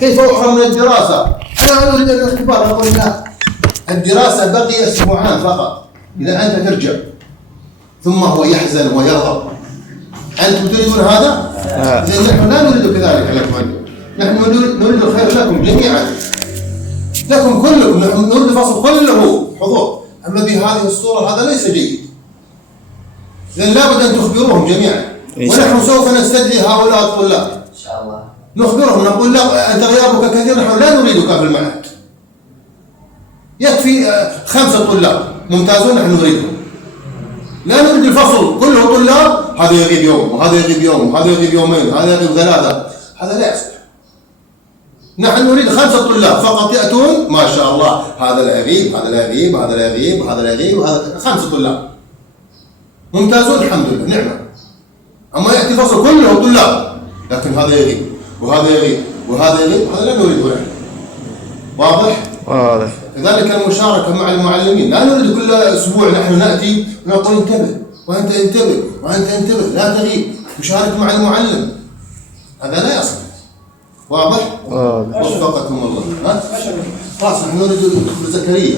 كيف أحرم من الدراسة؟ أنا أريد الاختبار. أقول لا، الدراسة بقي أسبوعان فقط، إذا أنت ترجع. ثم هو يحزن ويغضب. أنتم تريدون هذا؟ إذا نحن لا نريد كذلك عليكم. نحن نريد الخير لكم جميعا، لكم كلكم. نحن نريد الفصل كله حضور، أما بهذه الصورة هذا ليس جيد. إذن لابد أن تخبروهم جميعا، ونحن سوف نستدعي هؤلاء الطلاب إن شاء الله، نخبرهم نقول لا، أنت غيابك كثير، نحن لا نريدك في المعهد. يكفي 5 طلاب ممتازون نحن نريدهم، لا نريد الفصل كله طلاب، هذا يغيب يوم وهذا يغيب يوم وهذا يغيب يومين وهذا يغيب 3، هذا لا يصلح. نحن نريد 5 طلاب فقط يأتون، ما شاء الله، هذا لا يغيب هذا لا يغيب هذا لا يغيب وهذا لا يغيب وهذا، 5 طلاب ممتازون الحمد لله نعمة. أما يأتي فصل كله طلاب، لكن هذا يغيب وهذا يغيب وهذا يغيب، هذا لا نريده نحن. واضح؟ واضح. كذلك المشاركة مع المعلمين، لا نريد كل أسبوع نحن نأتي ونقول انتبه وأنت انتبه وأنت انتبه، لا تغيب، مشارك مع المعلم، هذا لا يصلح. واضح؟ واضح. وفقكم الله. خلاص نحن نريد الدكتور زكريا.